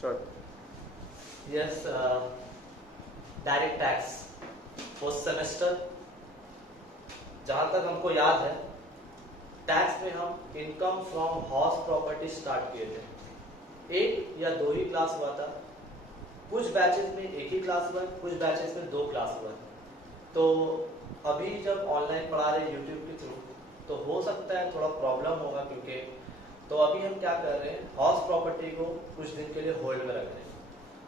Sure. Yes, direct tax first semester जहां तक हमको याद है टैक्स में हम income from house property start किए थे। एक या दो ही क्लास हुआ था, कुछ बैचेस में एक ही क्लास हुआ, कुछ बैचेस में दो क्लास हुआ। तो अभी जब ऑनलाइन पढ़ा रहे यूट्यूब के थ्रू तो हो सकता है थोड़ा प्रॉब्लम होगा, क्योंकि तो अभी हम क्या कर रहे हैं, हाउस प्रॉपर्टी को कुछ दिन के लिए होल्ड में रख रहे हैं।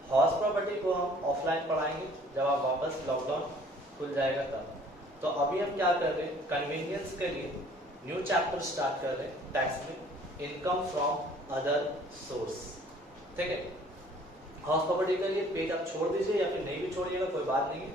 हाउस प्रॉपर्टी को हम ऑफलाइन पढ़ाएंगे जब आप वापस लॉकडाउन खुल जाएगा तब। तो अभी हम क्या कर रहे हैं, कन्वीनियंस के लिए न्यू चैप्टर स्टार्ट कर रहे हैं टैक्स में, इनकम फ्रॉम अदर सोर्स। ठीक है, हाउस प्रॉपर्टी के लिए पेज आप छोड़ दीजिए या फिर नहीं भी छोड़िएगा, कोई बात नहीं है,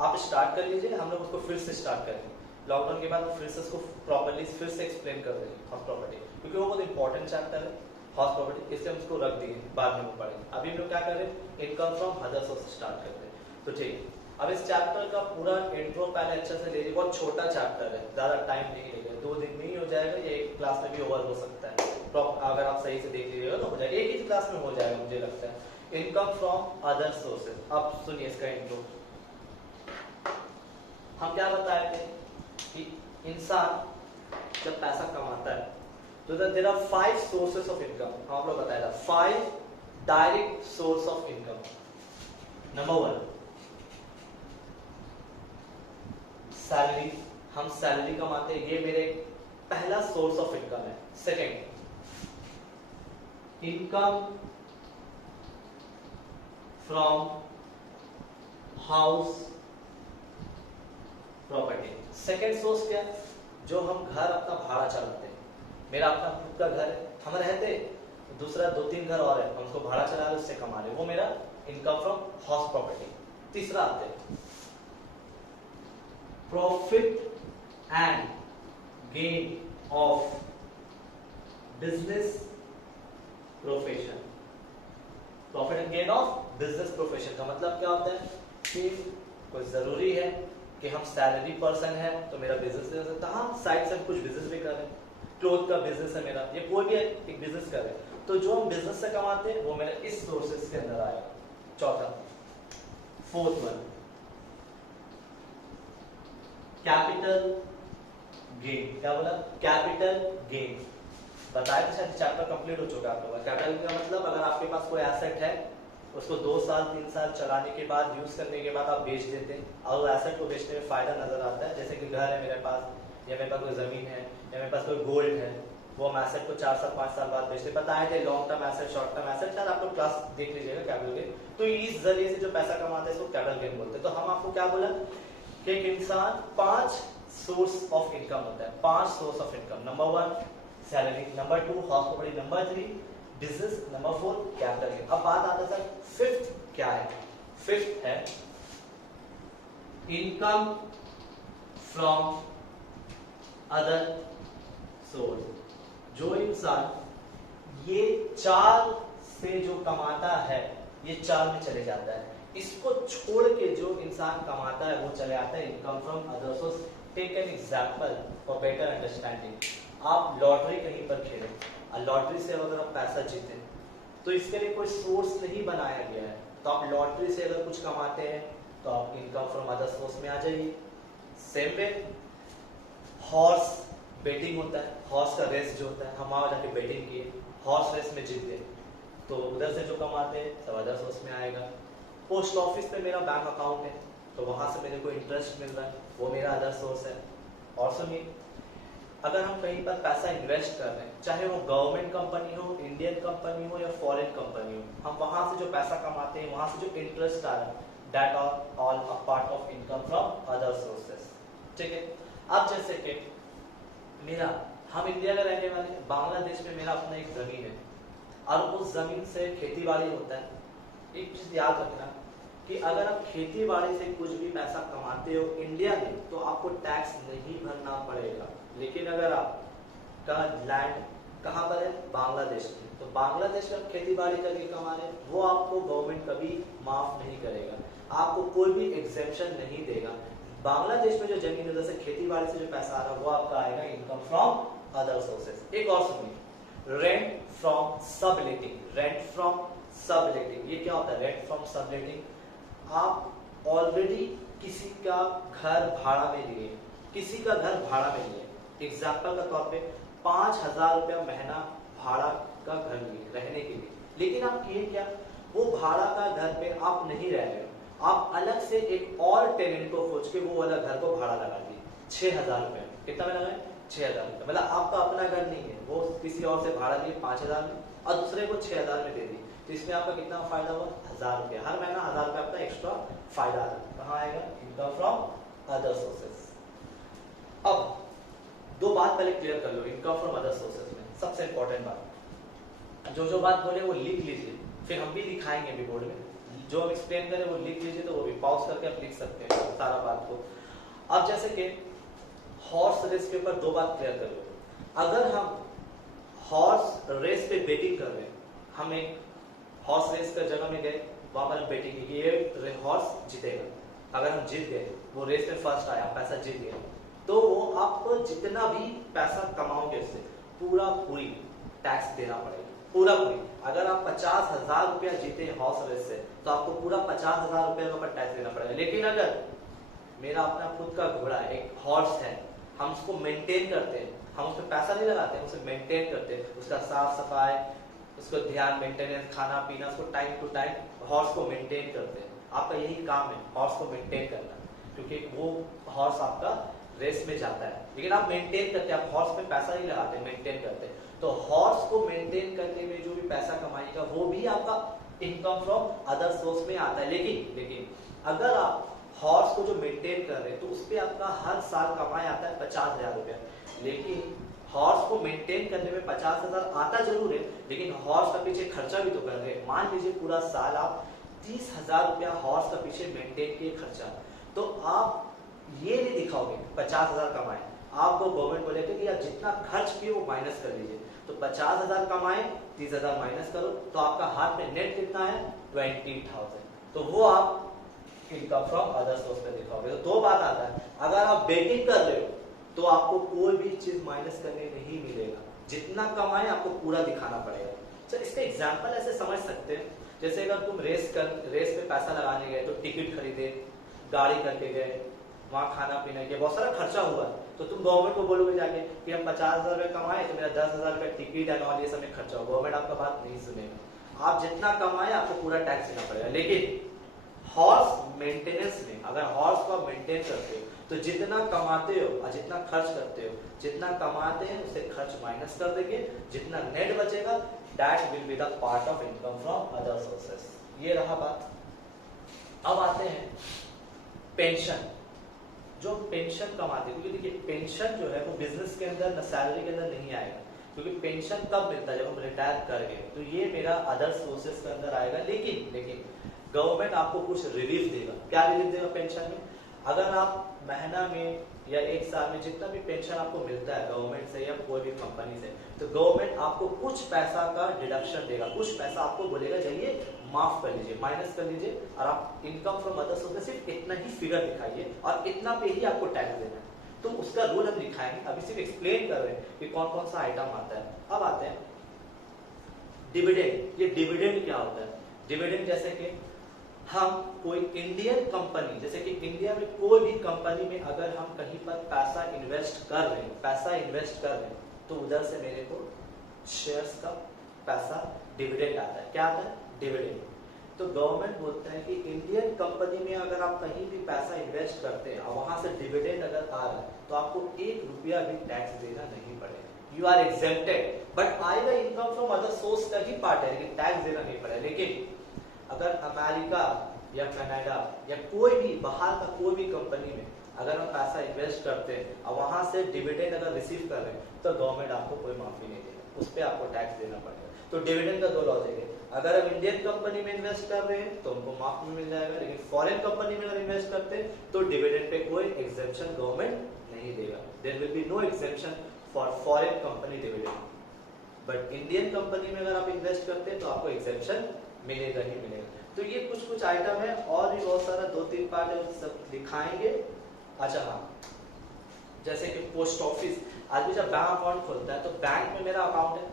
आप स्टार्ट कर लीजिए। हम लोग उसको फिर से स्टार्ट करेंगे लॉकडाउन के बाद, फिर से उसको प्रॉपर्ली फिर से एक्सप्लेन कर देंगे हाउस प्रॉपर्टी, क्योंकि वो बहुत इंपॉर्टेंट चैप्टर है हाउस प्रॉपर्टी, इसलिए हम उसको रख दिए, बाद में वो पढ़ेंगे। अभी हम लोग क्या कर रहे हैं, income from other source start करते हैं। तो ठीक, अब इस चैप्टर का पूरा इंट्रो पहले अच्छे से ले लीजिए। बहुत छोटा चैप्टर है, ज्यादा टाइम नहीं लगेगा, 2 दिन में ही हो जाएगा, या एक क्लास में भी ओवर हो सकता है। अगर आप सही से देख लीजिएगा तो हो जाएगा, एक ही क्लास में हो जाएगा मुझे लगता है। Income from other sources. अब सुनिए इसका इंट्रो। हम क्या बताए थे कि इंसान जब पैसा कमाता है तो there are 5 sources of income. हम लोग बताया था 5 direct source of income. Number 1 salary, हम सैलरी कमाते हैं, ये मेरे पहला सोर्स ऑफ इनकम है। Second, income from house property. Second source क्या है, जो हम घर अपना भाड़ा चलाते हैं। मेरा अपना खुद का घर है, हम रहते, दूसरा 2-3 घर और है, हम उसको भाड़ा चला रहे, उससे कमा रहे, वो मेरा इनकम फ्रॉम हाउस प्रॉपर्टी। तीसरा आते हैं profit and gain of business profession. Profit and gain of business profession का मतलब क्या होता है कि कोई जरूरी है कि हम सैलरी पर्सन है तो मेरा बिजनेस नहीं हो सकता। हाँ, साइड से कुछ बिजनेस भी कर रहे हैं, क्लोथ का बिजनेस है मेरा, ये कोई भी एक बिजनेस कर रहे हैं, तो जो हम बिजनेस से कमाते हैं वो मेरा इस सोर्सेस के अंदर आएगा। चौथा, फोर्थ वन, कैपिटल गेन। क्या बोला, कैपिटल गेन। बताया तो शायद चैप्टर कंप्लीट हो चुका है आप लोगों का। कैपिटल का मतलब अगर आपके पास कोई एसेट है, उसको 2 साल 3 साल चलाने के बाद, यूज करने के बाद आप बेच देते हैं, और एसेट को बेचने में फायदा नजर आता है। जैसे कि घर है मेरे पास, या मेरे पास कोई जमीन है, या मेरे पास कोई गोल्ड है, वो हम एसेट को 4 साल 5 साल बाद बेचते। बताए थे long term asset, short term asset, शायद आप लोग क्लास देख लीजिएगा कैपिटल गेन। तो इस जरिए से जो पैसा कमाते हैं इसको कैपिटल गेन बोलते हैं। तो हम आपको क्या बोला कि एक इंसान 5 सोर्स ऑफ इनकम होता है, 5 source of income. Number 1 salary, number 2 house property, number 3 business, number 4 capital gain. अब बात आता है सर फिफ्थ क्या है। फिफ्थ है इनकम फ्रॉम अदर सोर्स। जो इंसान ये 4 से जो कमाता है, ये 4 में चले जाता है, इसको छोड़ के जो इंसान कमाता है वो चले आता है income from other source. Take an example for better understanding. आप लॉटरी कहीं पर खेलें और लॉटरी से अगर आप पैसा जीते तो इसके लिए कोई सोर्स नहीं बनाया गया है, तो आप लॉटरी से अगर कुछ कमाते हैं तो आप इनकम फ्रॉम अदर सोर्स में आ जाइए। सेम वे हॉर्स बेटिंग होता है, हॉर्स का रेस जो होता है, हम वहां जाके बेटिंग किए, हॉर्स रेस में जीत गए, तो उधर से जो कमाते हैं सब अदर सोर्स में आएगा। पोस्ट ऑफिस पे मेरा बैंक अकाउंट है, तो वहां से मेरे को इंटरेस्ट मिल रहा है, वो मेरा अदर सोर्स है। और सुनिए, अगर हम कहीं पर पैसा इन्वेस्ट कर रहे हैं, चाहे वो गवर्नमेंट कंपनी हो, इंडियन कंपनी हो या फॉरेन कंपनी हो, हम वहां से जो पैसा कमाते हैं, वहां से जो इंटरेस्ट आ रहा है, that are all a part of income from other sources. ठीक है, अब जैसे कि मेरा, हम इंडिया में रहने वाले, बांग्लादेश में मेरा अपना एक जमीन है और उस जमीन से खेती बाड़ी होता है। एक चीज याद रखना कि अगर आप खेती बाड़ी से कुछ भी पैसा कमाते हो इंडिया में तो आपको टैक्स नहीं भरना पड़ेगा। लेकिन अगर आपका लैंड कहाँ पर है, बांग्लादेश में, तो बांग्लादेश में आप खेती बाड़ी करके कमा रहे हैं, वो आपको गवर्नमेंट कभी माफ नहीं करेगा, आपको कोई भी एग्जेम्पशन नहीं देगा। बांग्लादेश में जो जमीन उधर से खेती बाड़ी से जो पैसा आ रहा है वो आपका आएगा इनकम फ्रॉम अदर सोर्सेस। एक और सुनिए, rent from subletting. Rent from subletting, ये क्या होता है? Rent from subletting. आप ऑलरेडी किसी का घर भाड़ा में लिए, किसी का घर भाड़ा में लिए, एग्जाम्पल के तौर पे 5,000 रुपया महीना भाड़ा का घर लिए रहने के लिए, लेकिन आप किए क्या? वो भाड़ा का घर पे आप नहीं रह रहे हो, आप अलग से एक और टेनेंट को खोज के वो वाला घर को भाड़ा लगा दिए 6,000 रुपये। कितना में लगाए? 6,000 रुपये। मतलब आपका अपना घर नहीं है, वो किसी और से भाड़ा लिए 5,000 में और दूसरे को 6,000 में दे दी, तो इसमें आपका कितना फायदा हुआ? 1,000 रुपये। हर महीना 1,000 रुपये आपका एक्स्ट्रा फायदा आता है। कहाँ आएगा? Income from other sources. अब दो बात पहले क्लियर कर low income from other sources में, सबसे इंपॉर्टेंट बात, जो बात बोले वो लिख लीजिए, फिर हम भी दिखाएंगे भी बोर्ड में, जो हम एक्सप्लेन करें वो लिख लीजिए, तो वो भी पॉज करके आप लिख सकते हैं सारा बात को। अब जैसे कि हॉर्स रेस के ऊपर दो बात क्लियर कर लो। अगर हम हॉर्स रेस पे बेटिंग कर रहे हैं, हम एक हॉर्स रेस का जगह में गए, वहां पर बेटिंग की ये हॉर्स जीतेगा, अगर हम जीत गए, वो रेस में फर्स्ट आया, पैसा जीत गए, तो वो आपको जितना भी पैसा कमाओगे उससे पूरी टैक्स देना पड़ेगा, पूरा। अगर आप 50,000 रुपया जीते हॉर्स रेस से, तो आपको पूरा 50,000 रुपये का टैक्स देना पड़ेगा। लेकिन अगर मेरा अपना खुद का घोड़ा है, एक हॉर्स है, हम उसको मेंटेन करते हैं, हम उस पर पैसा नहीं लगाते हैं, उसे मेंटेन करते हैं, उसका साफ सफाई, उसको ध्यान, मेंटेनेंस, खाना पीना, उसको टाइम टू टाइम हॉर्स को मेंटेन करते हैं। आपका यही काम है, हॉर्स को मेंटेन करना, क्योंकि वो हॉर्स आपका रेस में जाता है, लेकिन आप मेंटेन करते हैं, आप हॉर्स पे पैसा नहीं लगाते, मेंटेन करते हैं। तो हॉर्स को मेंटेन करने में जो भी पैसा कमाएगा वो भी आपका इनकम फ्रॉम अदर सोर्स में आता है। लेकिन अगर आप हॉर्स को जो मेंटेन कर रहे हैं, तो उस पर आपका हर साल कमाई आता है 50,000 रुपया। लेकिन हॉर्स को मेंटेन करने में 50,000 आता जरूर है, लेकिन हॉर्स का पीछे खर्चा भी तो कर रहे हैं। मान लीजिए पूरा साल आप 30,000 रुपया हॉर्स का पीछे मेंटेन किए खर्चा, तो आप ये नहीं दिखाओगे 50,000 कमाए, आपको गवर्नमेंट बोलेगा कि आप जितना खर्च किए वो माइनस कर लीजिए। तो 50,000 कमाए, 30,000 माइनस करो, तो आपका हाथ में नेट कितना है? 20,000। तो वो आप इनकम फ्रॉम अदर सोर्स पे दिखाओगे। तो दो बात आता है, अगर आप बेटिंग कर रहे हो तो आपको कोई भी चीज माइनस करने नहीं मिलेगा, जितना कमाए आपको पूरा दिखाना पड़ेगा। तो इसका एग्जांपल ऐसे समझ सकते हैं, जैसे अगर तुम रेस पे पैसा लगाने गए, तो टिकट खरीदे, गाड़ी करके गए, वहां खाना पीना के बहुत सारा खर्चा हुआ, तो तुम गवर्नमेंट को बोलोगे जाके कि हम 50,000 रुपये कमाए, तो मेरा 10,000 रुपये टिकट एंड ऑल ये सब में खर्चा हो। गवर्नमेंट आपका बात नहीं सुनेगा, आप जितना कमाए आपको पूरा टैक्स देना पड़ेगा। लेकिन हॉर्स मेंटेनेंस में अगर हॉर्स को आप मेंटेन करते हो, तो जितना कमाते हो और जितना खर्च करते हो, जितना कमाते हैं उससे खर्च माइनस कर देंगे, जितना नेट बचेगा that will be the part of income from other sources. ये रहा बात। अब आते हैं पेंशन। जो पेंशन कमाते हैं, क्योंकि देखिए पेंशन जो है वो बिजनेस के अंदर, सैलरी के अंदर नहीं आएगा, क्योंकि पेंशन कब मिलता है? जब हम रिटायर कर गए, तो ये मेरा अदर सोर्सेस के अंदर आएगा। लेकिन गवर्नमेंट आपको कुछ रिलीफ देगा। क्या रिलीफ देगा पेंशन में? अगर आप महीना में या एक साल में जितना भी पेंशन आपको मिलता है गवर्नमेंट से या कोई भी कंपनी से, तो गवर्नमेंट आपको कुछ पैसा का डिडक्शन देगा, कुछ पैसा आपको बोलेगा जाइए माफ कर लीजिए, माइनस कर लीजिए, और आप इनकम फ्रॉम अदर सोर्सेस सिर्फ इतना ही फिगर दिखाइए और इतना पे ही आपको टैक्स देना है। तो उसका रूल हम दिखाएंगे, अभी सिर्फ एक्सप्लेन कर रहे हैं कि कौन कौन सा आइटम आता है। अब आते हैं डिविडेंड। ये डिविडेंड क्या होता है? डिविडेंड जैसे कि हम कोई इंडियन कंपनी, जैसे कि इंडिया में कोई भी कंपनी में अगर हम कहीं पर पैसा इन्वेस्ट कर रहे हैं, तो उधर से मेरे को शेयर्स का पैसा डिविडेंड आता है। क्या आता है? डिविडेंड। तो गवर्नमेंट बोलता है कि इंडियन कंपनी में अगर आप कहीं भी पैसा इन्वेस्ट करते हैं और वहां से डिविडेंड अगर आ रहा है, तो आपको 1 रुपया भी टैक्स देना नहीं पड़ेगा। You are exempted. बट आएगा इनकम फ्रॉम अदर सोर्स का ही पार्ट है, लेकिन टैक्स देना नहीं पड़ेगा। लेकिन अगर अमेरिका या कनाडा या कोई भी बाहर का कोई भी कंपनी में अगर हम पैसा इन्वेस्ट करते हैं और वहां से डिविडेंड अगर रिसीव कर रहे हैं, तो गवर्नमेंट आपको कोई माफी नहीं देगा, उस पर आपको टैक्स देना पड़ेगा। तो डिविडेंड का दो लॉजिक है, अगर हम इंडियन कंपनी में इन्वेस्ट कर रहे हैं तो हमको माफ मिल जाएगा, लेकिन फॉरेन कंपनी में अगर इन्वेस्ट करते हैं तो डिविडेंड पे कोई एग्जेम्पशन गवर्नमेंट नहीं देगा। There will be no exemption for foreign company dividend. But Indian company में अगर आप इन्वेस्ट करते हैं तो आपको एग्जेम्पशन मिलेगा ही मिलेगा। तो ये कुछ आइटम है, और भी बहुत सारा 2-3 पार्ट है, सब दिखाएंगे। अच्छा हाँ, जैसे कि पोस्ट ऑफिस, आदमी जब बैंक अकाउंट खोलता है तो बैंक में मेरा अकाउंट है,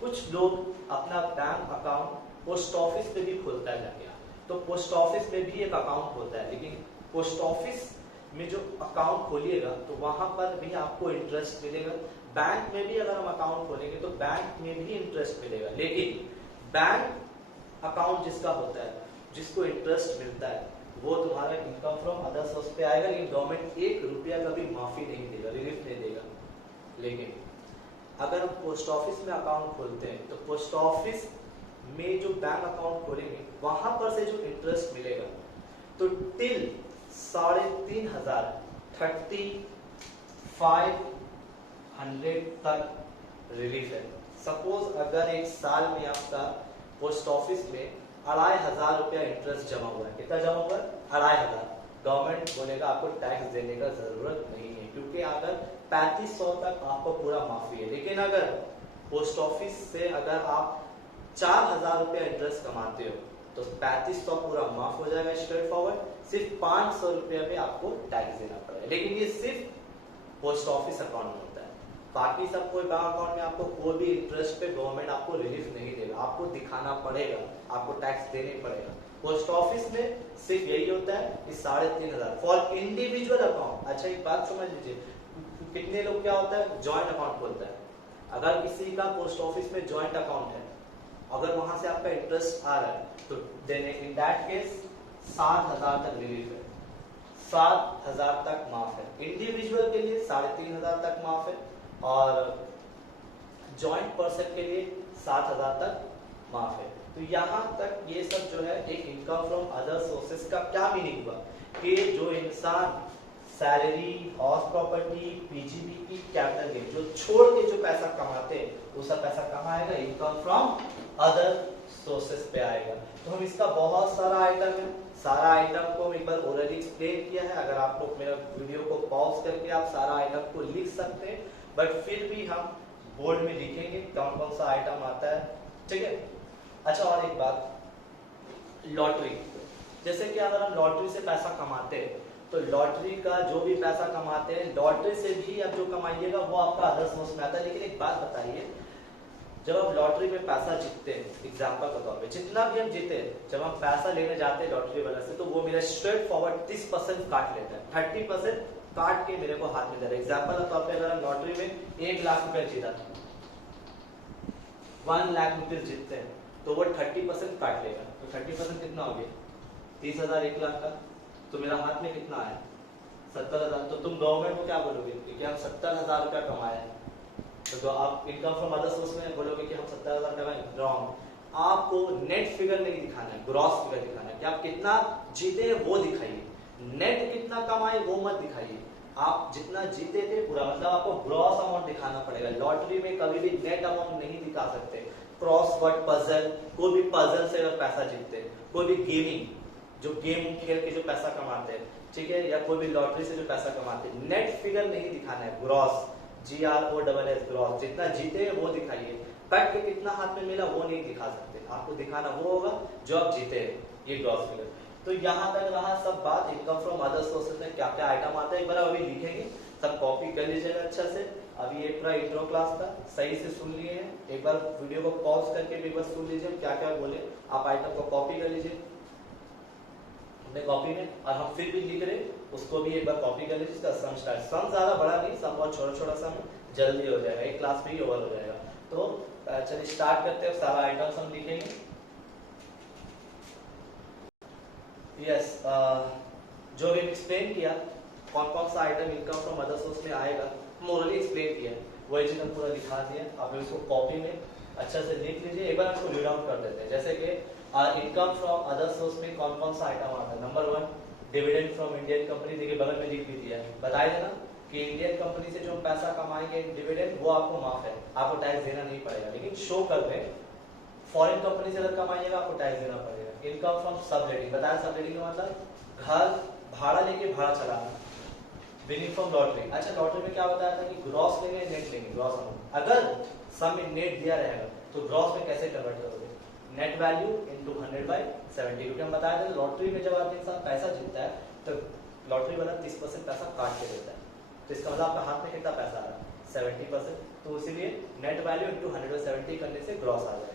कुछ लोग अपना बैंक अकाउंट पोस्ट ऑफिस में भी खोलता है जाके। तो पोस्ट ऑफिस में भी एक अकाउंट होता है, लेकिन पोस्ट ऑफिस में जो अकाउंट खोलिएगा तो वहां पर भी आपको इंटरेस्ट मिलेगा। बैंक में भी अगर हम अकाउंट खोलेंगे तो बैंक में भी इंटरेस्ट मिलेगा, लेकिन बैंक अकाउंट जिसका होता है, जिसको इंटरेस्ट मिलता है, वो तुम्हारा इनकम फ्रॉम अदर सोर्स पे आएगा, लेकिन गवर्नमेंट 1 रुपया का भी माफी नहीं देगा, रिलीफ नहीं देगा। लेकिन अगर हम पोस्ट ऑफिस में अकाउंट खोलते हैं तो पोस्ट ऑफिस में जो बैंक अकाउंट खोलेंगे वहां पर से जो इंटरेस्ट मिलेगा तो टिल 3,500 तक रिलीफ है। सपोज अगर एक साल में आपका पोस्ट ऑफिस में 2,500 रुपया इंटरेस्ट जमा हुआ है, कितना जमा हुआ है? 2,500। गवर्नमेंट बोलेगा आपको टैक्स देने का जरूरत नहीं है, क्योंकि अगर 3,500 तक आपको पूरा माफी है। लेकिन अगर पोस्ट ऑफिस से अगर आप 4,000 रुपया इंटरेस्ट कमाते हो तो 3,500 पूरा माफ हो जाएगा स्ट्रेट फॉरवर्ड, सिर्फ 500 रुपया पे आपको टैक्स देना पड़ेगा। लेकिन ये सिर्फ पोस्ट ऑफिस अकाउंट में होता है, बाकी सब कोई बैंक अकाउंट में आपको कोई भी इंटरेस्ट पे गवर्नमेंट आपको रिलीफ नहीं देगा, आपको दिखाना पड़ेगा, आपको टैक्स देने पड़ेगा। पोस्ट ऑफिस में सिर्फ यही होता है कि 3,500 फॉर इंडिविजुअल अकाउंट। अच्छा एक बात समझ लीजिए, कितने लोग क्या होता है ज्वाइंट अकाउंट खोलता है। अगर किसी का पोस्ट ऑफिस में ज्वाइंट अकाउंट है, अगर वहां से आपका इंटरेस्ट आ रहा है तो देन इन दैट केस 7,000 तक रिलीफ है, 7,000 तक माफ है। इंडिविजुअल के लिए 3,500 तक माफ है और जॉइंट पर्सन के लिए 7,000 तक माफ है। तो यहाँ तक ये सब जो है एक इनकम फ्रॉम अदर सोर्सेस का क्या मीनिंग हुआ कि जो इंसान salary, house property, PGBP, capital gain जो छोड़ के जो पैसा कमाते हैं वो सब पैसा कहाँ आएगा? इनकम फ्रॉम अदर सोर्सेस पे आएगा। तो हम इसका बहुत सारा आइटम है, सारा आइटम को एक बार ओरली एक्सप्लेन किया है। अगर आप लोग मेरा वीडियो को पॉज करके आप सारा आइटम को लिख सकते हैं, बट फिर भी हम बोर्ड में लिखेंगे कौन कौन सा आइटम आता है, ठीक है। अच्छा और एक बात, लॉटरी, जैसे कि अगर हम लॉटरी से पैसा कमाते हैं तो लॉटरी का जो भी पैसा कमाते हैं, लॉटरी से भी आप जो कमाइएगा वो आपका अदर सोर्स में आता है। लेकिन एक बात बताइए, जब आप लॉटरी में पैसा जीतते हैं, एग्जांपल के तौर पे जितना भी हम जीते हैं, जब हम पैसा लेने जाते हैं लॉटरी वाला से तो वो मेरा स्ट्रेट फॉरवर्ड 30% काट लेता है, 30% काट के मेरे को हाथ में दे रहा है। एग्जांपल के तौर पे अगर हम लॉटरी में 1 लाख रुपया जीता, 1 लाख रुपये जीतते हैं तो वो 30% काट लेगा। तो 30% कितना हो गया? 30,000 1 लाख का, तो मेरा हाथ में कितना आया? 70,000। तो तुम गवर्नमेंट को क्या बोलोगे कि हम 70,000 रुपया कमाए हैं, तो आप इनकम फ्रॉम अदर सोर्स में बोलोगे कि हम 70,000 कमाए। रॉन्ग। आपको नेट फिगर नहीं दिखाना है, ग्रॉस फिगर दिखाना है कि आप कितना जीते हैं वो दिखाइए, नेट कितना कमाए वो मत दिखाइए। आप जितना जीते थे पूरा, मतलब आपको ग्रॉस अमाउंट दिखाना पड़ेगा। लॉटरी में कभी भी नेट अमाउंट नहीं दिखा सकते। क्रॉसवर्ड पजल, कोई भी पजल से अगर पैसा जीतते हैं, कोई भी गेमिंग जो गेम खेल के जो पैसा कमाते हैं, ठीक है, या कोई भी लॉटरी से जो पैसा कमाते हैं, नेट फिगर नहीं दिखाना है, ग्रॉस, GROSS ग्रॉस, जितना जीते वो दिखाइए। कट के कितना हाथ में मिला वो नहीं दिखा सकते, आपको दिखाना वो होगा जो आप जीते हैं, ये ग्रॉस फिगर। तो यहाँ तक रहा सब बात इनकम फ्रॉम अदर सोर्सेज में क्या क्या आइटम आता है, एक बार अभी लिखेंगे, सब कॉपी कर लीजिएगा अच्छा से। अभी एक पूरा इंट्रो क्लास था, सही से सुन लिए हैं, एक बार वीडियो को पॉज करके भी एक बार सुन लीजिए क्या क्या बोले। आप आइटम को कॉपी कर लीजिए अपने कॉपी में, और हम फिर भी लिख रहे उसको भी एक बार कॉपी कर लीजिए। इसका सम स्टार्ट, सम ज्यादा बड़ा नहीं, सम बहुत छोटा छोटा सम जल्दी हो जाएगा, एक क्लास में ही ओवर हो जाएगा। तो चलिए स्टार्ट करते हैं, सारा आइटम्स हम लिखेंगे। यस, जो भी एक्सप्लेन किया कौन कौन सा item income from other source में आएगा, मोरली एक्सप्लेन किया, वही चीज हम पूरा दिखा दिया। आप इसको कॉपी में अच्छा से लिख लीजिए, एक बार इसको रीड आउट कर देते हैं। जैसे कि इनकम फ्रॉम अदर सोर्स में कौन कौन सा आइटम आता है। Number 1 dividend from Indian company, देखिए बगल में लिख भी दिया है, बताया था ना कि इंडियन कंपनी से जो पैसा कमाएंगे डिविडेंड वो आपको माफ है, आपको टैक्स देना नहीं पड़ेगा। लेकिन शो कर रहे फॉरेन कंपनी से अगर कमाइएगा आपको टैक्स देना पड़ेगा। इनकम फ्रॉम सबलेटिंग, बताया सबलेटिंग का मतलब घर भाड़ा लेके भाड़ा चलाना। विनिंग फ्रॉम लॉटरी, अच्छा लॉटरी में क्या बताया था कि ग्रॉस लेंगे नेट लेंगे, ग्रॉस अमाउंट। अगर सम में नेट दिया रहेगा तो ग्रॉस में कैसे कन्वर्ट करोगे? नेट वैल्यू इनटू 100/70, क्योंकि हम बताया था लॉटरी में जब आपके साथ पैसा जीतता है तो लॉटरी वाला 30% पैसा काट के देता है, तो इसका मतलब आपका हाथ में कितना पैसा आ रहा है? 70%। तो इसीलिए नेट वैल्यू इनटू 100/70 करने से ग्रॉस आ जाएगा।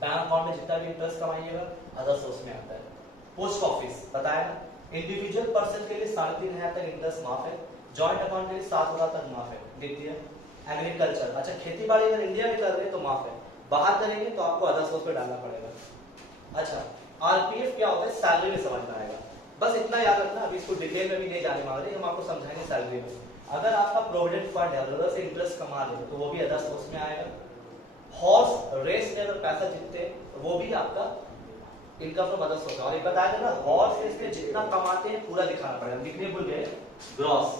बैंक अकाउंट में जितना भी इंटरेस्ट कमाइएगा अदर सोर्स में आता है। पोस्ट ऑफिस बताया ना, इंडिविजुअल पर्सन के लिए 3,500 तक इंटरेस्ट माफ है, जॉइंट अकाउंट के लिए 7,000 तक माफ है, लिख दिया। एग्रीकल्चर, अच्छा खेती बाड़ी अगर इंडिया में कर रहे हैं तो माफ है, बाहर करेंगे तो आपको अदर सोर्स पे डालना पड़ेगा। अच्छा आरपीएफ क्या होता है, सैलरी में समझ में आएगा, बस इतना याद रखना, अभी इसको डिटेल में भी नहीं जाने मांग रहे, हम आपको समझाएंगे सैलरी में। अगर आपका प्रोविडेंट फंड है अदर से इंटरेस्ट कमा रहे तो वो भी अदर सोर्स में आएगा। हॉर्स रेस में अगर पैसा जीतते तो वो भी आपका इनकम फ्रॉम अदर सोर्स। और ये बताया था ना, हॉर्स रेस में जितना कमाते हैं पूरा दिखाना पड़ेगा, लिखने भूल गए ग्रॉस।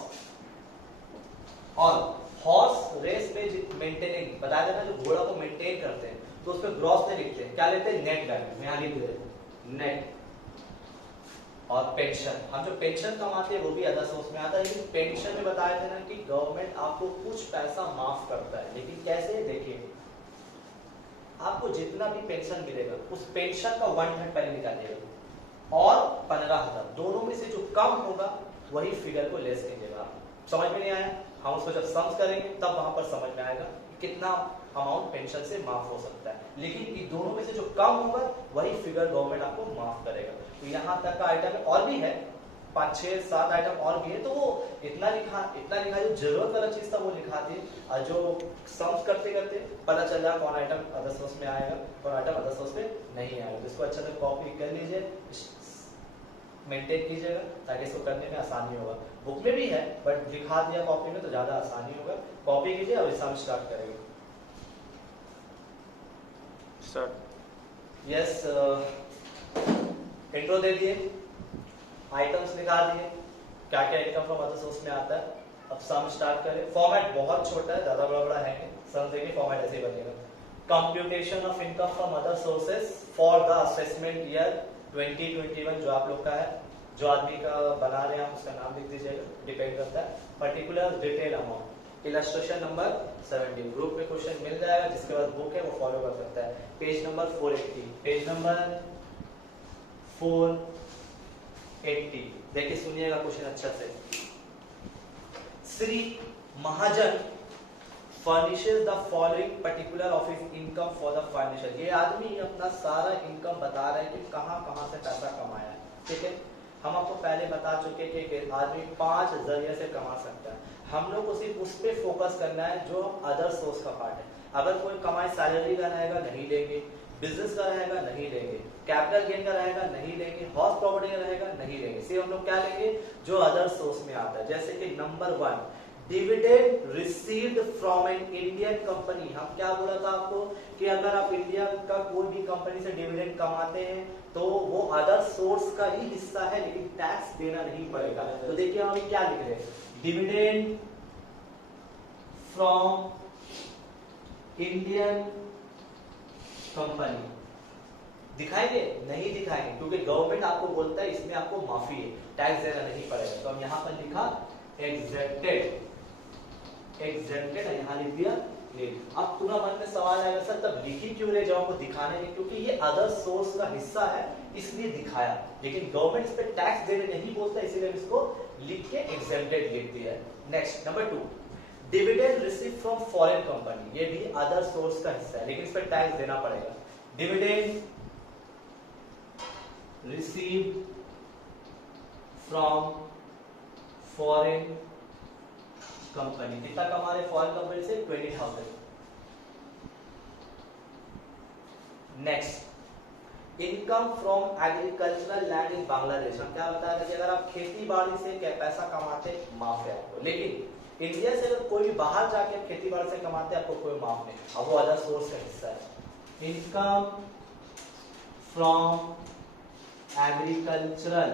और हॉर्स रेस में मेंटेनिंग बताया था ना, जो घोड़ा को मेंटेन करते हैं तो उसमें ग्रॉस नहीं लिखते हैं, क्या लेते हैं, नेट वैल्यू, यहाँ लिख देते हैं नेट। और पेंशन, हम जो पेंशन कमाते हैं वो भी अदर सोर्स में आता है, लेकिन पेंशन में बताया था ना कि गवर्नमेंट आपको कुछ पैसा माफ करता है, लेकिन कैसे, देखिए आपको जितना भी पेंशन मिलेगा उस पेंशन का 1/3 पहले निकालिएगा और 15,000 दोनों में से जो कम होगा वही फिगर को लेस कीजिएगा। समझ में नहीं आया, हम उसको जब सम्स करेंगे तब वहां पर समझ में आएगा कितना अमाउंट पेंशन से माफ हो सकता है, लेकिन इन दोनों में से जो कम होगा वही फिगर गवर्नमेंट आपको माफ करेगा। तो यहाँ तक का आइटम और भी है, 5, 6, 7 आइटम और भी है, तो वो इतना लिखा जो जरूरत वाला चीज था वो लिखा दी, और जो सम्स करते करते पता चल जाए कौन आइटम अदर सोर्स में आएगा कौन आइटम अदर सोर्स में नहीं आएगा। इसको अच्छा से कॉपी कर लीजिए, मेंटेन कीजिएगा ताकि इसको करने में आसानी होगा। बुक में भी है बट लिखा दिया कॉपी में तो ज्यादा आसानी होगा, कॉपी कीजिए और इस हम स्टार्ट करेंगे। यस, इंट्रो दे दिए, आइटम्स निकाल दिए, क्या क्या इनकम फ्रॉम अदर सोर्स में आता है। अब सम स्टार्ट करें। फॉर्मेट बहुत छोटा है, ज्यादा बड़ा है नहीं, सम देखिए फॉर्मेट ऐसे ही बनेगा। Computation of income from other sources for the assessment year 2021 जो आप लोग का है, जो आदमी का बना रहे हैं आप उसका नाम लिख दीजिएगा, डिपेंड करता है। Particular detail amount, illustration number 70, group में क्वेश्चन मिल जाएगा, जिसके बाद बुक है वो फॉलो कर सकता है। पेज नंबर 480, पेज नंबर 480 देखिए सुनिएगा क्वेश्चन अच्छा से। Shri Mahajan furnishes the following particular of his income for the financial, ये आदमी अपना सारा इनकम बता रहा है कि कहां कहां से पैसा कमाया है। ठीक है, हम आपको पहले बता चुके कि आदमी 5 जरिए से कमा सकता है, हम लोग को सिर्फ उस पर फोकस करना है जो अदर सोर्स का पार्ट है। अगर कोई कमाई सैलरी का रहेगा नहीं लेंगे, बिजनेस का रहेगा नहीं लेंगे, कैपिटल गेन का रहेगा नहीं लेंगे, हाउस प्रॉपर्टी का रहेगा नहीं लेंगे, सिर्फ हम लोग क्या लेंगे जो अदर सोर्स में आता है। जैसे कि number 1 dividend received from an Indian company, हम क्या बोला था आपको कि अगर आप इंडिया का कोई भी कंपनी से डिविडेंड कमाते हैं तो वो अदर सोर्स का ही हिस्सा है, लेकिन टैक्स देना नहीं पड़ेगा। तो देखिए हम क्या लिख रहे हैं, डिविडेंड फ्रॉम इंडियन कंपनी, दिखाएंगे नहीं दिखाएंगे क्योंकि गवर्नमेंट आपको बोलता है इसमें आपको माफी है, टैक्स देना नहीं पड़ेगा। तो हम यहाँ पर लिखा एग्जेप्टेड, एग्जेप्टेड यहाँ लिख दिया नील। अब पूरा मन में सवाल आएगा सर तब लिखी क्यों रहे जब आपको दिखाने में, क्योंकि ये अदर सोर्स का हिस्सा है इसलिए दिखाया, लेकिन गवर्नमेंट इस पे टैक्स देने नहीं बोलता इसीलिए इसको लिख के एग्जेप्टेड लिख दिया। Next number 2 dividend receive from foreign company, ये भी अदर सोर्स का हिस्सा है लेकिन इस पे टैक्स देना पड़ेगा। Dividend receive from foreign company, कितना कमा रहे फॉरेन कंपनी से 20,000। Next income from agricultural land in Bangladesh, हम क्या बताया था कि अगर आप खेती बाड़ी से क्या पैसा कमाते माफ है आपको, लेकिन इंडिया से अगर कोई भी बाहर जाके खेती बाड़ी से कमाते आपको कोई माफ नहीं, अब वो अदर सोर्स का हिस्सा है। Income from agricultural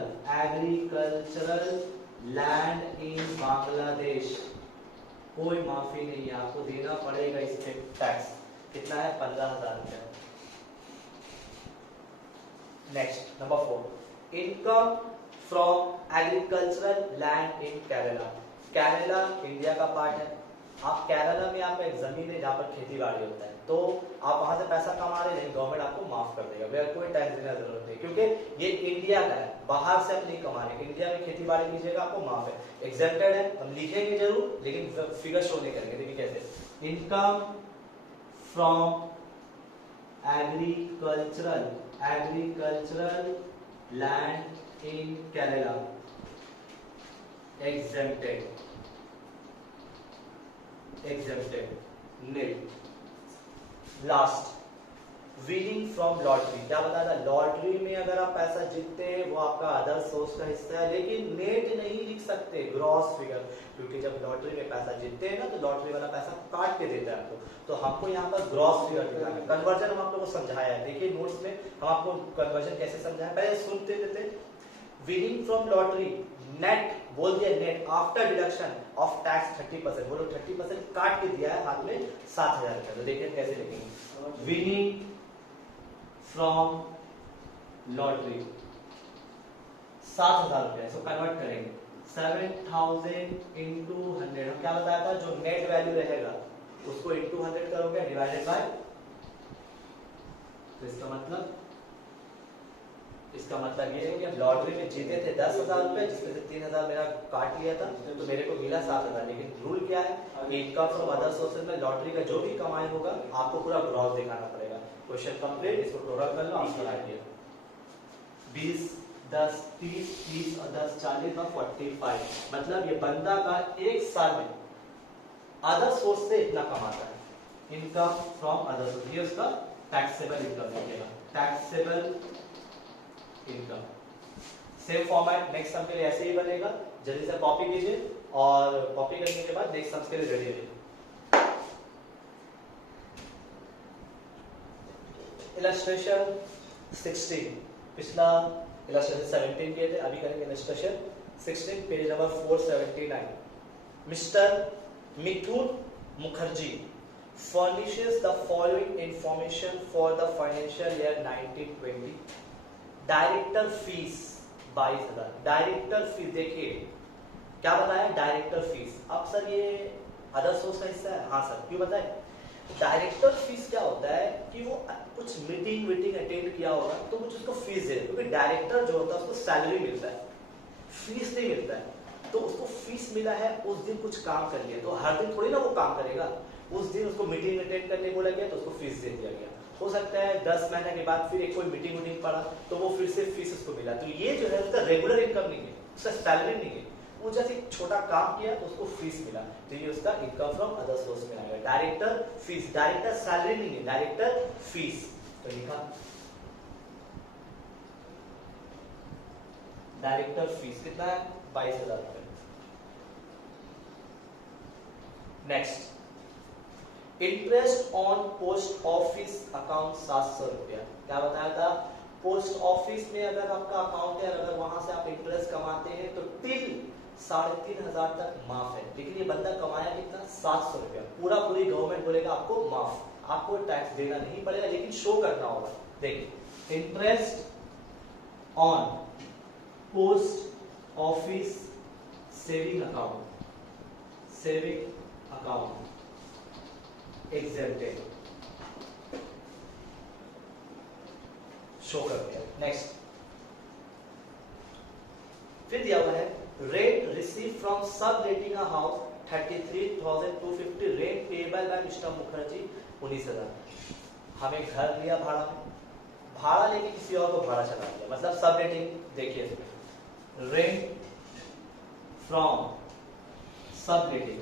land in Bangladesh, कोई माफी नहीं है, आपको देना पड़ेगा इस पे टैक्स, कितना है 15,000 रुपया। Next number 4 income from agricultural land in Kerala, Kerala India का पार्ट है, आप केरला में आपका एक जमीन है जहाँ पर खेती बाड़ी होता है, तो आप वहां से पैसा कमा रहे हैं, गवर्नमेंट आपको माफ कर देगा, बगैर कोई टैक्स देने की जरूरत नहीं, क्योंकि ये इंडिया का है, बाहर से आप नहीं कमा रहे, इंडिया में खेती बाड़ी कीजिएगा आपको माफ है। एग्जेप्टेड है, हम लिखेंगे जरूर लेकिन फिगर शो नहीं करेंगे। देखिए कैसे, income from agricultural land in Kerala exempted nil। Last, winning from lottery. क्या बताया था, लॉटरी में अगर आप पैसा जीतते हैं वो आपका अदर सोर्स का हिस्सा है, लेकिन नेट नहीं लिख सकते, ग्रॉस फिगर, क्योंकि जब लॉटरी में पैसा जीतते हैं ना तो लॉटरी वाला पैसा काट के देता है आपको, तो हमको यहाँ पर ग्रॉस फिगर दिखा है। कन्वर्जन हम आप लोगों को समझाया है, देखिए नोट्स में हम आपको कन्वर्जन कैसे समझाया, पहले सुनते थे। विनिंग फ्रॉम लॉटरी, नेट बोल दिया, net after deduction of tax 30%, बोलो 30% काट के दिया है, हाथ में 7,000 रुपए। तो देखिए कैसे लिखेंगे, विनिंग फ्रॉम लॉटरी 7,000 रुपए, इसको कन्वर्ट करेंगे 7,000 इंटू 100। हम क्या बताया था, जो नेट वैल्यू रहेगा उसको इंटू 100 करोगे डिवाइडेड बाय, तो इसका मतलब ये है कि हम लॉटरी में जीते थे 10,000 रुपए, जिसमें से 3,000 मेरा काट लिया था, तो मेरे को मिला 7,000। लेकिन रूल क्या है, इनकम फ्रॉम अदर सोर्सेज में लॉटरी का जो भी कमाई होगा आपको पूरा ग्रॉस दिखाना पड़ेगा। क्वेश्चन कंप्लीट, इसको टोटल कर लो, आपका आइडिया 20 10 30 30 और 10 40 और 45, मतलब ये बंदा का एक साल में अदर सोर्स से इतना कमाता है, इनकम फ्रॉम अदर सोर्स, ये उसका टैक्सेबल इनकम लिखेगा, taxable income. Same format next sum के लिए ऐसे ही बनेगा, जल्दी से कॉपी कीजिए और कॉपी करने के बाद नेक्स्ट सम के लिए रेडी रहिए। इलस्ट्रेशन 16, पिछला इलस्ट्रेशन 17 किए थे, अभी करेंगे illustration 16, page number 479। Mister Mithun Mukherjee furnishes the following information for the financial year 1920। Director fees 22,000। Director fees देखिए क्या बताया, डायरेक्टर फीस। अब सर ये अदर सोर्स का हिस्सा है, हाँ सर, क्यों बताए, डायरेक्टर फीस क्या होता है कि वो कुछ मीटिंग अटेंड किया होगा तो कुछ उसको फीस दे, क्योंकि डायरेक्टर जो होता है उसको सैलरी मिलता है, फीस नहीं मिलता है, तो उसको फीस मिला है, उस दिन कुछ काम कर लिया, तो हर दिन थोड़ी ना वो काम करेगा, उस दिन उसको मीटिंग अटेंड करने बोला गया तो उसको फीस दे दिया गया। हो सकता है 10 महीने के बाद फिर एक कोई मीटिंग पड़ा तो वो फिर से फीस उसको मिला, तो ये जो है उसका रेगुलर इनकम नहीं है, उसका सैलरी नहीं है, वो जैसे एक छोटा काम किया तो उसको फीस मिला, तो ये उसका इनकम फ्रॉम अदर सोर्स में आएगा। डायरेक्टर फीस, डायरेक्टर सैलरी नहीं है, डायरेक्टर फीस, तो लिखा डायरेक्टर फीस कितना है, 22,000 रुपए। Next, interest on post office account 700 रुपया। क्या बताया था, पोस्ट ऑफिस में अगर आपका अकाउंट है, अगर वहां से आप इंटरेस्ट कमाते हैं तो टिल 3,500 तक माफ है, लेकिन ये बंदा कमाया कितना, 700 रुपया, पूरी गवर्नमेंट बोलेगा आपको माफ, आपको टैक्स देना नहीं पड़ेगा, लेकिन शो करना होगा। देखिए, interest on post office saving account exempted, show कर दिया। नेक्स्ट, फिर दिया हुआ है रेंट रिसीव फ्रॉम सब rating a house 33,250, rent payable by mister Mukherjee 19,000। हमें घर लिया भाड़ा में, भाड़ा लेके किसी और को भाड़ा चला दिया, मतलब सब रेटिंग देखिए, रेंट फ्रॉम सब रेटिंग,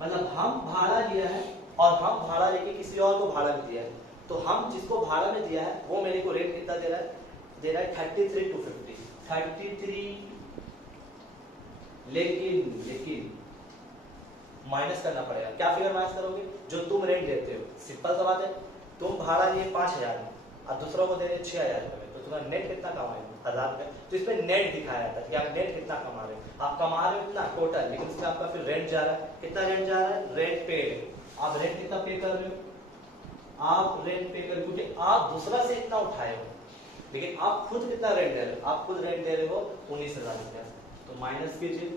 मतलब हम भाड़ा लिया है और हम भाड़ा लेके किसी और को भाड़ा में दिया है, तो हम जिसको भाड़ा में दिया है वो मेरे को रेट कितना दे रहा है 33,250, 33, लेकिन माइनस करना पड़ेगा। क्या फिगर माइनस करोगे, जो तुम रेंट देते हो, सिंपल सा बात है, तुम भाड़ा लिए 5,000 में और दूसरों को दे रहे 6,000 रुपए में, तो तुम्हारा नेट कितना कमाएगा, 1,000 रुपए। तो इसमें नेट दिखाया जाता है कि आप नेट कितना कमा रहे हो, आप कमा रहे हो इतना टोटल, लेकिन उसमें आपका फिर रेंट जा रहा है, कितना रेंट जा रहा है, रेंट पेड, आप रेंट कितना पे कर रहे हो, आप रेंट पे कर, क्योंकि आप दूसरा से इतना उठाए हो, लेकिन आप खुद कितना रेंट दे रहे हो, आप खुद रेंट दे रहे हो 19,000 रुपया, तो माइनस कीजिए,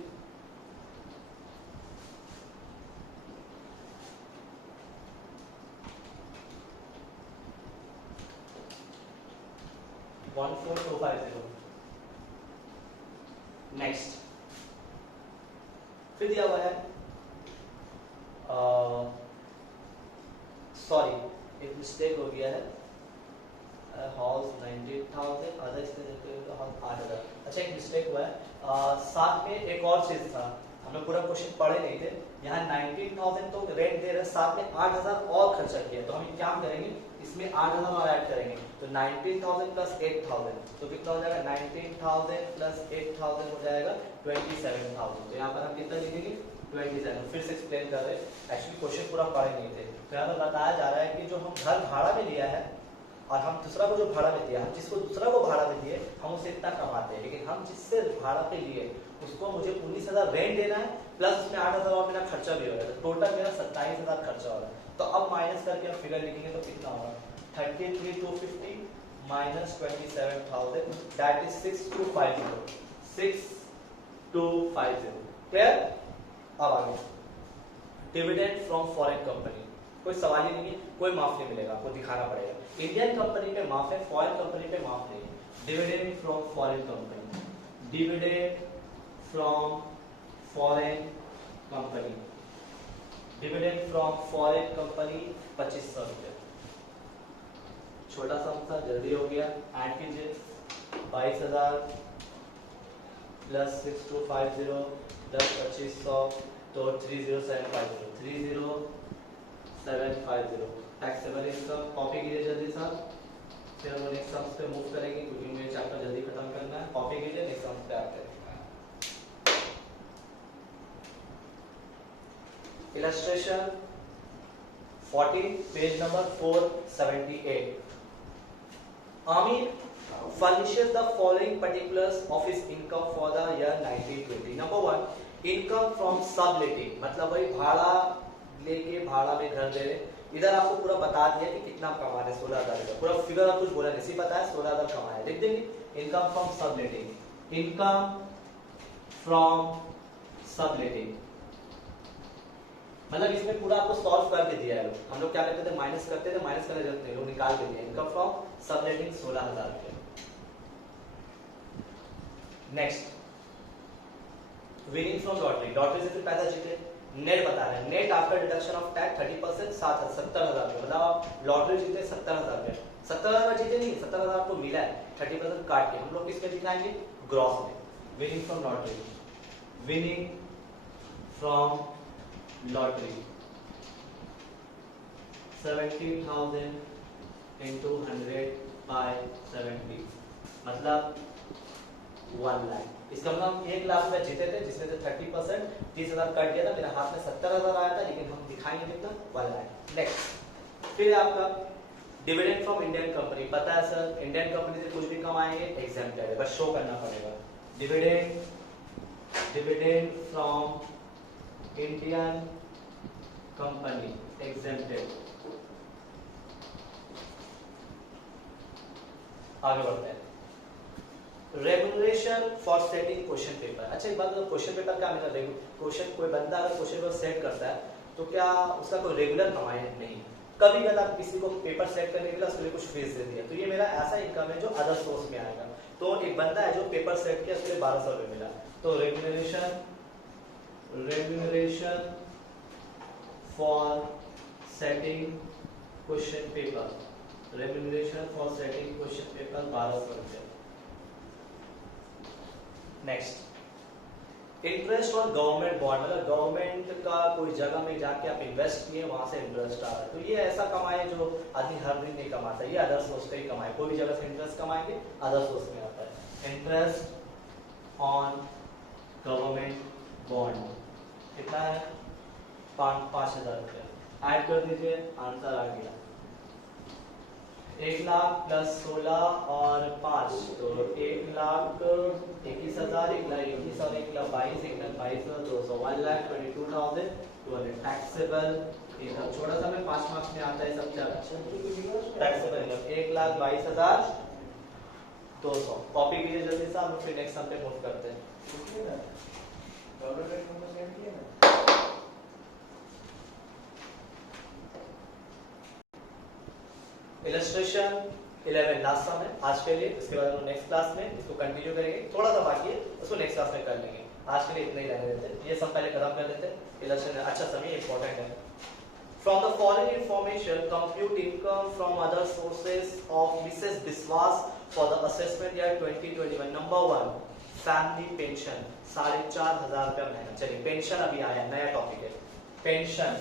नेक्स्ट, फिर दिया हुआ है, सॉरी एक मिस्टेक हो गया है, हाउस 90,000, अदर एक्सपेंसेस हाउस 8,000। अच्छा एक मिस्टेक हुआ है, साथ में एक और चीज था, हम लोग पूरा क्वेश्चन पढ़े नहीं थे। यहाँ 19,000 तो रेंट दे रहे, साथ में 8,000 और खर्चा किया, तो हम क्या करेंगे, इसमें 8,000 और ऐड करेंगे, तो 19,000 प्लस 8,000 तो कितना हो जाएगा, 19,000 प्लस 8,000 हो जाएगा 27,000। तो यहाँ पर हम कितना लिखेंगे, 27। फिर से एक्सप्लेन कर रहे हैं, एक्चुअली क्वेश्चन पूरा पढ़े नहीं थे। तो यहाँ पर बताया जा रहा है कि जो हम घर भाड़ा में लिया है और हम दूसरा को जो भाड़ा में दिया, हम जिसको दूसरा को भाड़ा में दिए हम उसे इतना कमाते हैं, लेकिन हम जिससे भाड़ा पे लिए उसको मुझे 19,000 रेंट देना है, प्लस उसमें 8,000 और मेरा खर्चा भी हो रहा है, तो टोटल मेरा 27,000 खर्चा हो रहा है। तो अब माइनस करके हम फिगर लिखेंगे तो कितना होगा, 33,250 माइनस 27,000 दैट इज 6,250, 6,250। क्लियर। अब आगे डिविडेंड फ्रॉम फॉरेन कंपनी, कोई सवाल ही नहीं है, कोई माफ नहीं मिलेगा, आपको दिखाना पड़ेगा। इंडियन कंपनी पे माफ है, फॉरेन कंपनी पे माफ नहीं है। Dividend from foreign company, dividend from foreign company, dividend from foreign company 2,500 रुपये। छोटा सा था, जल्दी हो गया, ऐड कीजिए 22,000 प्लस 6,250 प्लस 2,500 तो 30,750, 30,750 टैक्सेबल इनकम। कॉपी कीजिए जल्दी साहब, फिर हम नेक्स्ट सम्स पे मूव करेंगे क्योंकि मुझे चैप्टर जल्दी खत्म करना है। कॉपी कीजिए, नेक्स्ट सम्स पे आते हैं। Illustration 40 page number 478। Amir furnishes the following particulars of his income for the year 1920. Number 1, income from subletting, मतलब वही भाड़ा लेके भाड़ा में घर दे रहे। इधर आपको पूरा बता दिया कि कितना कमा रहे, 16,000 का पूरा फिगर आप कुछ बोला नहीं, सिर्फ पता है 16,000 कमाया, लिख देंगे। Income from subletting, income from subletting मतलब इसमें पूरा आपको सॉल्व करके दिया है। हम लोग क्या करते थे, माइनस करते थे, माइनस करने जरूरत नहीं, लोग निकाल के दिया। इनकम फ्रॉम सबलेटिंग 16,000 रुपये। Next winning from lottery, lottery से फिर पैसा जीते। नेट बता रहे हैं, net after deduction of tax 30% 70,000 रुपये, मतलब आप लॉटरी जीते 70,000 रुपये। 70,000 जीते नहीं, 70,000 आपको मिला है, 30% काट के हम लोग किसमें दिखाएंगे, ग्रॉस में। Winning from lottery, winning from lottery 70,000 into 100 by 70 मतलब 1 लाख। इसका मतलब 1 लाख रुपए जीते थे, जिसमें से 30% 30,000 कट गया था, मेरे हाथ में 70,000 आया था, लेकिन हम दिखाएंगे कितना, 1 लाख। नेक्स्ट फिर आपका डिविडेंड फ्रॉम इंडियन कंपनी, पता है सर इंडियन कंपनी से कुछ भी कमाएंगे एग्जाम्प्टेड है, बस शो करना पड़ेगा। Dividend, dividend from Indian company exempted. आगे बढ़ते हैं। Regulation for setting question paper. अच्छा एक बात, क्वेश्चन पेपर क्या मतलब, क्वेश्चन कोई बंदा अगर क्वेश्चन पेपर सेट करता है तो क्या उसका कोई रेगुलर कमाई नहीं, कभी कभी आप किसी को पेपर सेट करने के लिए उसके लिए कुछ फीस दे दिया, तो ये मेरा ऐसा इनकम है जो अदर सोर्स में आएगा। तो एक बंदा है जो पेपर सेट किया, उसके लिए 1,200 रुपये मिला, तो regulation, regulation for setting question paper, remuneration for setting question paper 1,200 रुपये। Next interest on government bond, मतलब गवर्नमेंट का कोई जगह में जाके आप इन्वेस्ट किए, वहां से इंटरेस्ट आ रहा है, तो ये ऐसा कमाए जो आदमी हर दिन नहीं कमाता, ये अदर सोर्स से ही कमाए। कोई भी जगह से इंटरेस्ट कमाएंगे अदर सोर्स में आता है। इंटरेस्ट ऑन गवर्नमेंट बॉन्ड कितना है, 5,000 रुपये। ऐड कर दीजिए, आंसर आ गया 1 लाख प्लस 16 और 5 तो 1 लाख 21,000, 1 लाख 21 और 1 लाख 22, 1 लाख 22,200, 1,22,200 टैक्सेबल इनकम। छोटा सा में 5 मार्क्स में आता है सब टैक्सेबल इनकम 1,22,200। कॉपी कीजिए जल्दी से, हम फिर नेक्स्ट सम पे मूव करते हैं। इलस्ट्रेशन 11 लास्ट सम है आज के लिए, इसके बाद हम नेक्स्ट क्लास में इसको कंटिन्यू करेंगे, थोड़ा सा बाकी है उसको नेक्स्ट क्लास में कर लेंगे। आज के लिए इतना ही रहने देते हैं, ये सब पहले खत्म कर देते हैं। इलस्ट्रेशन अच्छा सम है, इंपॉर्टेंट है। From the following information, compute income from other sources of Mrs. Biswas for the assessment year 2021. Number 1, family pension 4,500 रुपया महीना। चलिए पेंशन अभी आया, नया टॉपिक है। पेंशन,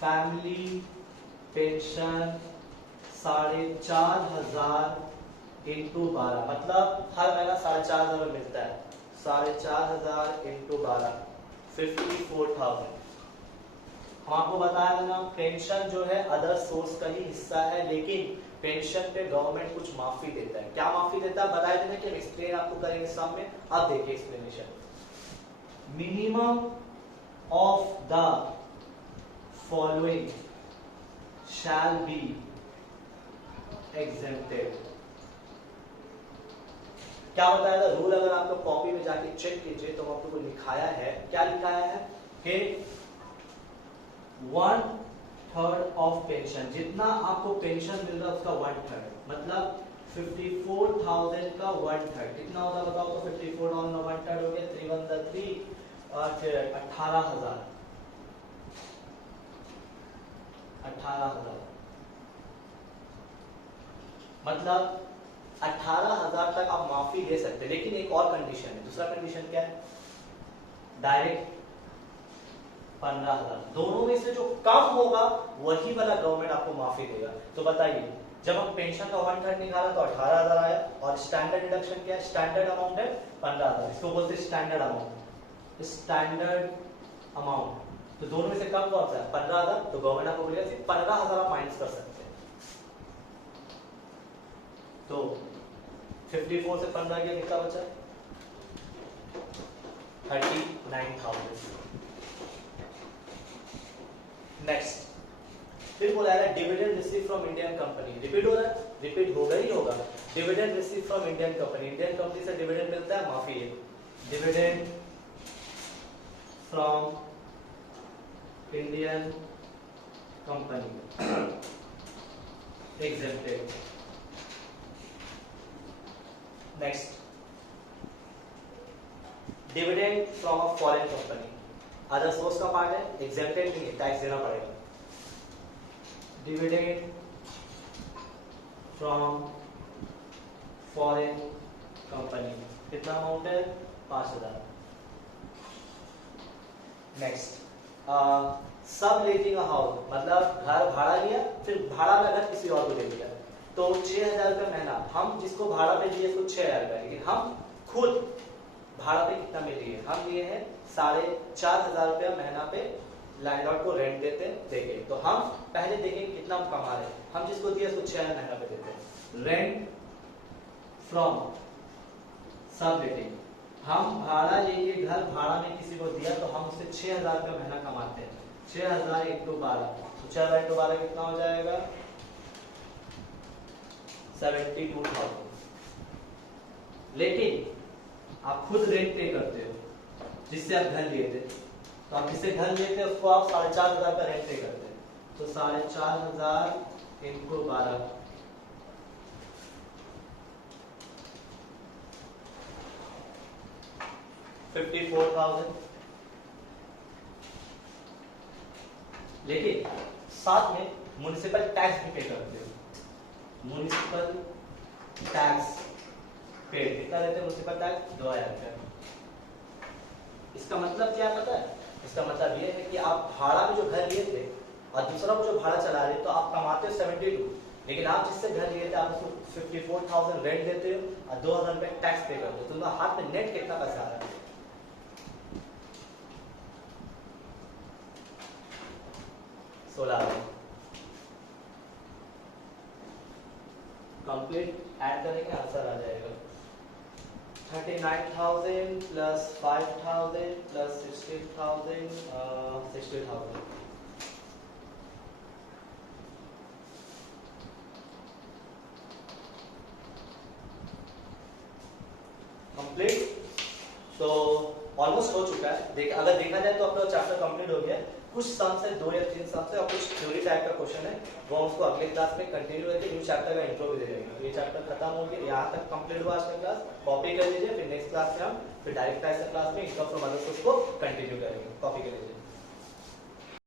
फैमिली पेंशन 4,500 इंटू 12, मतलब हर महीना 4,500 मिलता है। 4,500 इंटू 12 54,000। हम आपको बताया था ना, पेंशन जो है अदर सोर्स का ही हिस्सा है, लेकिन पेंशन पे गवर्नमेंट कुछ माफी देता है। क्या माफी देता है बताया देना कि हम एक्सप्लेन आपको करेंगे सब में। अब देखिए explanation. Minimum of the following shall be exempted. क्या बताया था रूल? अगर आपको कॉपी में जाके चेक कीजिए तो आपको लिखाया है, क्या लिखाया है कि 1/3 ऑफ पेंशन, जितना आपको पेंशन मिल रहा है उसका 1/3, मतलब 54,000 का 1/3 कितना होगा बताओ तो? 54,000 का 1/3 हो गया 313 और फिर 18,000 मतलब 18,000 तक आप माफी दे सकते हैं। लेकिन एक और कंडीशन है। दूसरा कंडीशन क्या है? डायरेक्ट 15,000। दोनों में से जो कम होगा वही वाला गवर्नमेंट आपको माफी देगा। तो बताइए, जब हम पेंशन का 1/3 निकाला तो 18,000 आया, और स्टैंडर्ड डिडक्शन क्या है? स्टैंडर्ड अमाउंट है 15,000, इसको बोलते हैं स्टैंडर्ड अमाउंट। स्टैंडर्ड अमाउंट, तो दोनों में से कम कौन सा है? 15,000। तो गवर्नमेंट आपको बोलेगा सिर्फ 15,000 आप माइनस कर सकते हैं। तो 54 से 15 गया, कितना बचा? 39,000। नेक्स्ट, फिर बोला है dividend receive from Indian company. Repeat हो रहा है, रिपीट होगा ही होगा। Dividend receive from Indian company, Indian company से डिविडेंड मिलता है, माफी है। Dividend from Indian company exempted. Next, dividend from a foreign company, other source का पार्ट है, एग्जेम्प्टेड नहीं है, टैक्स देना पड़ेगा। डिविडेंड फ्रॉम फॉरेन कंपनी, कितना अमाउंट है? 5,000। नेक्स्ट, सब लेटिंग हाउस, मतलब घर भाड़ा लिया, फिर भाड़ा में अगर किसी और को दे दिया तो 6,000 रुपये महीना। हम जिसको भाड़ा पे दिए उसको 6,000 रुपये, लेकिन हम खुद भाड़ा पे कितना में लिए? हम लिए हैं 4,500 रुपया महीना पे लैंडलॉर्ड को रेंट देंगे। तो हम पहले देखेंगे कितना हम कमा रहे हैं। हम जिसको दिए उसको 6,000 महीना पे देते हैं। रेंट फ्रॉम सब लेटिंग, हम भाड़ा लेके घर भाड़ा में किसी को दिया तो हम उससे 6,000 रुपया महीना कमाते हैं। 6,000 इंटू 12, तो 6,000 इंटू 12 कितना हो जाएगा? 72,000। लेकिन आप खुद रेंट पे करते हो, जिससे आप घर लिए थे, तो आप जिससे घर लिए थे उसको आप 4,500 का रेंट पे करते हैं। तो 4,500 इंटू 12, 54,000। लेकिन साथ में म्युनिसिपल टैक्स भी पे करते हो। म्युनिसिपल टैक्स पे कितना देते हैं? म्युनिसिपल टैक्स 2,000 रुपया। इसका मतलब क्या पता है? इसका मतलब ये है कि आप भाड़ा में जो घर लिए थे और दूसरा को जो भाड़ा चला रहे, तो आप कमाते हो 72, लेकिन आप जिससे घर लिए थे आप उसको 54,000 रेंट देते हो और 2,000 रुपये टैक्स पे करते हो। तो तुम्हारे हाथ में नेट कितना पैसा आ रहा है? 16,000। कंप्लीट ऐड करेंगे, आंसर आ जाएगा 39,000 प्लस 5,000 प्लस 60,000, 60,000। कंप्लीट। तो ऑलमोस्ट हो चुका है। अगर देखा जाए तो अपना चैप्टर कंप्लीट हो गया। कुछ सम से 2 या 3 सम से और कुछ थ्योरी टाइप का क्वेश्चन है, वो हम उसको अगले क्लास में कंटिन्यू करके न्यू चैप्टर का इंट्रो भी दे देंगे। तो ये चैप्टर खत्म हो गया, यहाँ तक कंप्लीट हुआ आज का क्लास। कॉपी कर लीजिए, फिर नेक्स्ट क्लास में हम फिर डायरेक्ट क्लास में इनकम फ्रॉम अदर सोर्स को कंटिन्यू करेंगे। कॉपी कर लीजिए।